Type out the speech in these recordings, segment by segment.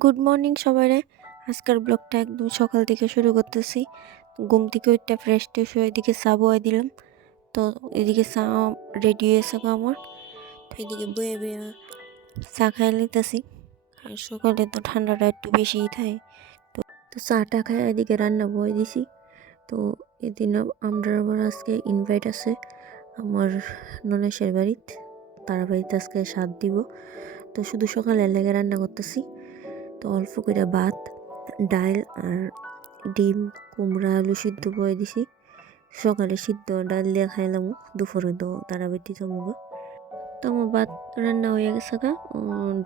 Good morning সবাইরে। আজকের ব্লগটা একদম সকাল থেকে শুরু করতেছি। ঘুম থেকে ওইটা ফ্রেশ ট্রেশ হয়ে এদিকে চা বয়ে দিলাম। তো এদিকে চা রেডি হয়েছে আমার। তো এদিকে বয়ে বয়ে চা খাই নিতেছি। আর সকালে তো ঠান্ডাটা একটু বেশিই থাকে। তো তো চাটা খাই এদিকে রান্না বয়ে দিছি। তো এদিন আমরা আবার আজকে ইনভাইট আছে আমার ননেশের বাড়িতে। তার বাড়িতে আজকে স্বাদ দিব। তো শুধু সকালে লেগে রান্না করতেছি। তো অল্প করে ভাত ডাল আর ডিম কুমড়া আলু সিদ্ধ বয়ে দিছি। সকালে সিদ্ধ ডাল দিয়ে খাইলাম দুপুরে তো তারা বেটি জমগো তো আমার ভাত রান্না হয়ে গেছে গা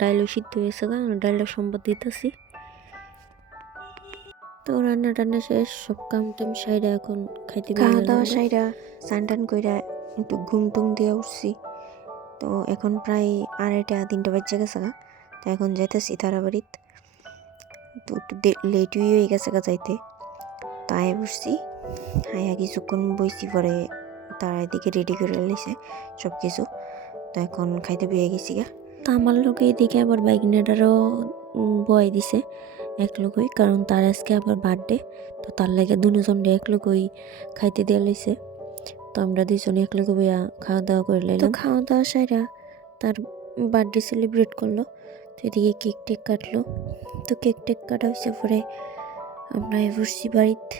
ডাইলও সিদ্ধ হয়েছে গা ডাইলটা সম্পদ দিতেছি। তো রান্না টান্না শেষ সব কাম টাম সাইডা এখন খাইতে খাওয়া দাওয়া সাইডা স্নান টান কইরা একটু ঘুম টুম দিয়ে উঠছি। তো এখন প্রায় আড়াইটা তিনটা বাজে গেছে গা তো এখন যাইতেছি তারা বাড়িতে তো একটু লেট হয়ে গেছে যাইতে। তাই বসছি। আয়া কিছুক্ষণ বইছি পরে তারা এদিকে রেডি করে লাইছে সব কিছু তো এখন খাইতে পেয়ে গেছি গা। তো আমার লোকে এদিকে আবার বাইকনেটারও বয় দিছে এক লোকই কারণ তার আজকে আবার বার্থডে তো তার লাগে দুজন এক লোকই খাইতে দেওয়া লইছে। তো আমরা দুজনে এক লোক বইয়া খাওয়া দাওয়া করে লাইলাম তো খাওয়া দাওয়া সাইরা তার বার্থডে সেলিব্রেট করল। তো এদিকে কেক টেক কাটলো। তো কেক টেক কাটা হয়েছে পরে আমরা বসছি বাড়িতে।